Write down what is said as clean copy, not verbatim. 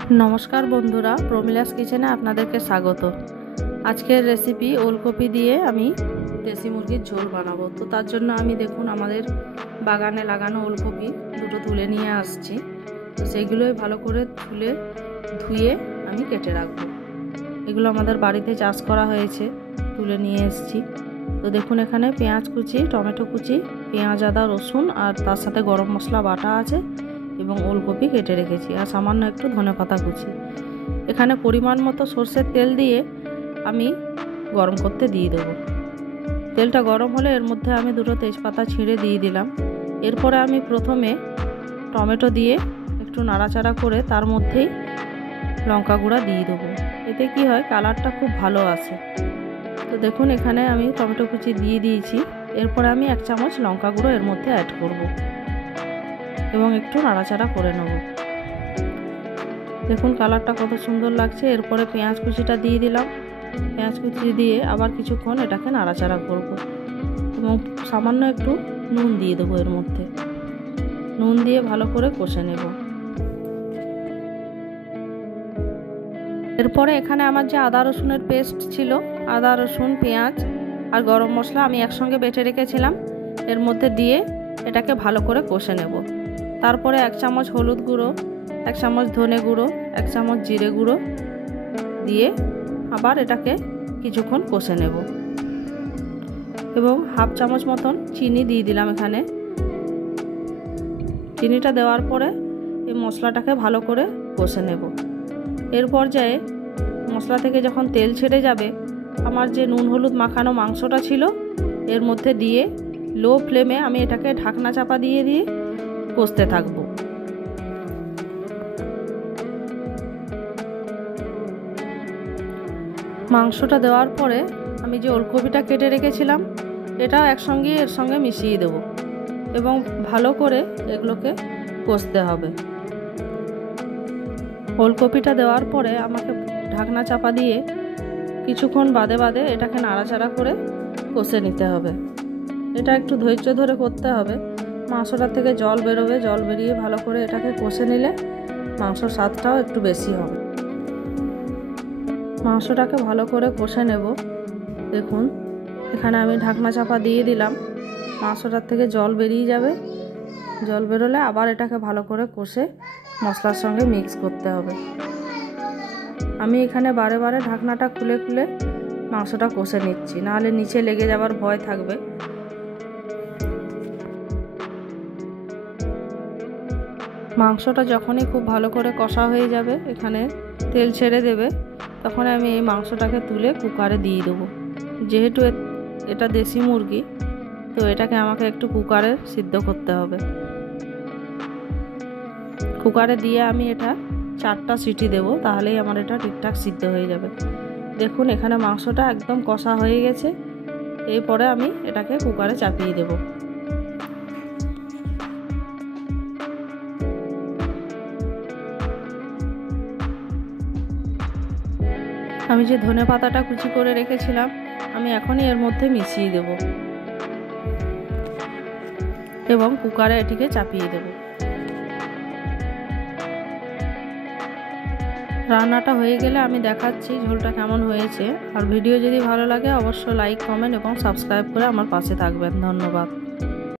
नमस्कार बंधुरा प्रमिलास किचेने आपनादेरके स्वागत। आजकेर रेसिपि ओलकपि दिए आमी देशी मुरगिर झोल बानाबो। तो तार जन्य आमी देखुन आमादेर बागाने लागानो ओलकपि दुटो तुले निये आसछि। तो सेइगुलोई भालो करे तुले धुए आमी केटे राखबो। एगुलो आमादेर बाड़ीते चाष करा हयेछे, तुले निये एसेछि। तो देखुन एखाने पेঁয়াজ कुचि, टमेटो कुचि, पेঁয়াজ आदा रसुन और तार साथे गरम मसला बाटा आछे এবং ওলকপি কেটে রেখেছি আর সামান্য একটু ধনেপাতা কুচি। এখানে পরিমাণ মতো সরষের তেল দিয়ে আমি গরম করতে দিয়ে দেব। তেলটা গরম হলে এর মধ্যে আমি দুটো তেজপাতা ছিঁড়ে দিয়ে দিলাম। এরপরে আমি প্রথমে টমেটো দিয়ে একটু নাড়াচাড়া করে তার মধ্যেই লঙ্কা গুঁড়া দিয়ে দেবো। এতে কি হয়, কালারটা খুব ভালো আসে। তো দেখুন এখানে আমি টমেটো কুচি দিয়ে দিয়েছি। এরপরে আমি 1 চামচ লঙ্কা গুঁড়ো এর মধ্যে অ্যাড করব এবং একটু নাড়াচাড়া করে নেব। দেখুন কালারটা কত সুন্দর লাগছে। এরপরে পেঁয়াজ কুচিটা দিয়ে দিলাম। পেঁয়াজ কুচি দিয়ে আবার কিছুক্ষণ এটাকে নাড়াচাড়া করব এবং সামান্য একটু নুন দিয়ে দেবো এর মধ্যে। নুন দিয়ে ভালো করে কষে নেব। এরপরে এখানে আমার যে আদা রসুনের পেস্ট ছিল, আদা রসুন পেঁয়াজ আর গরম মশলা আমি একসঙ্গে বেটে রেখেছিলাম, এর মধ্যে দিয়ে এটাকে ভালো করে কষে নেব। তারপরে 1 চামচ হলুদ গুঁড়ো, 1 চামচ ধনে গুঁড়ো, 1 চামচ জিরে গুঁড়ো দিয়ে আবার এটাকে কিছুক্ষণ কষে নেব এবং 1/2 চামচ মতন চিনি দিয়ে দিলাম এখানে। চিনিটা দেওয়ার পরে এই মশলাটাকে ভালো করে কষে নেব। এর পর্যায়ে মশলা থেকে যখন তেল ছেড়ে যাবে, আমার যে নুন হলুদ মাখানো মাংসটা ছিল এর মধ্যে দিয়ে লো ফ্লেমে আমি এটাকে ঢাকনা চাপা দিয়ে দিয়ে কষতে থাকব। মাংসটা দেওয়ার পরে আমি যে ওলকপিটা কেটে রেখেছিলাম এটাও একসঙ্গে এর সঙ্গে মিশিয়ে দেব এবং ভালো করে এগুলোকে কষতে হবে। ওলকপিটা দেওয়ার পরে আমাকে ঢাকনা চাপা দিয়ে কিছুক্ষণ বাদে বাদে এটাকে নাড়াচাড়া করে কষে নিতে হবে। এটা একটু ধৈর্য ধরে করতে হবে। মাংসটা থেকে জল বেরোবে, জল বেরিয়ে ভালো করে এটাকে কষে নিলে মাংসর স্বাদটাও একটু বেশি হবে। মাংসটাকে ভালো করে কষে নেব। দেখুন এখানে আমি ঢাকনা চাপা দিয়ে দিলাম। মাংসটার থেকে জল বেরিয়ে যাবে, জল বেরোলে আবার এটাকে ভালো করে কষে মশলার সঙ্গে মিক্স করতে হবে। আমি এখানে বারে বারে ঢাকনাটা খুলে খুলে মাংসটা কষে নিচ্ছি, নাহলে নিচে লেগে যাওয়ার ভয় থাকবে। মাংসটা যখনই খুব ভালো করে কষা হয়ে যাবে, এখানে তেল ছেড়ে দেবে, তখন আমি এই মাংসটাকে তুলে কুকারে দিয়ে দেবো। যেহেতু এটা দেশি মুরগি, তো এটাকে আমাকে একটু কুকারে সিদ্ধ করতে হবে। কুকারে দিয়ে আমি এটা 4টা সিটি দেব, তাহলেই আমার এটা ঠিকঠাক সিদ্ধ হয়ে যাবে। দেখুন এখানে মাংসটা একদম কষা হয়ে গেছে। এরপরে আমি এটাকে কুকারে চাপিয়ে দেব। আমি যে ধনে পাতাটা কুচি করে রেখেছিলাম আমি এখনই এর মধ্যে মিশিয়ে দেব এবং কুকারে এটিকে চাপিয়ে দেব। রান্নাটা হয়ে গেলে আমি দেখাচ্ছি ঝোলটা কেমন হয়েছে। আর ভিডিও যদি ভালো লাগে অবশ্যই লাইক, কমেন্ট এবং সাবস্ক্রাইব করে আমার পাশে থাকবেন। ধন্যবাদ।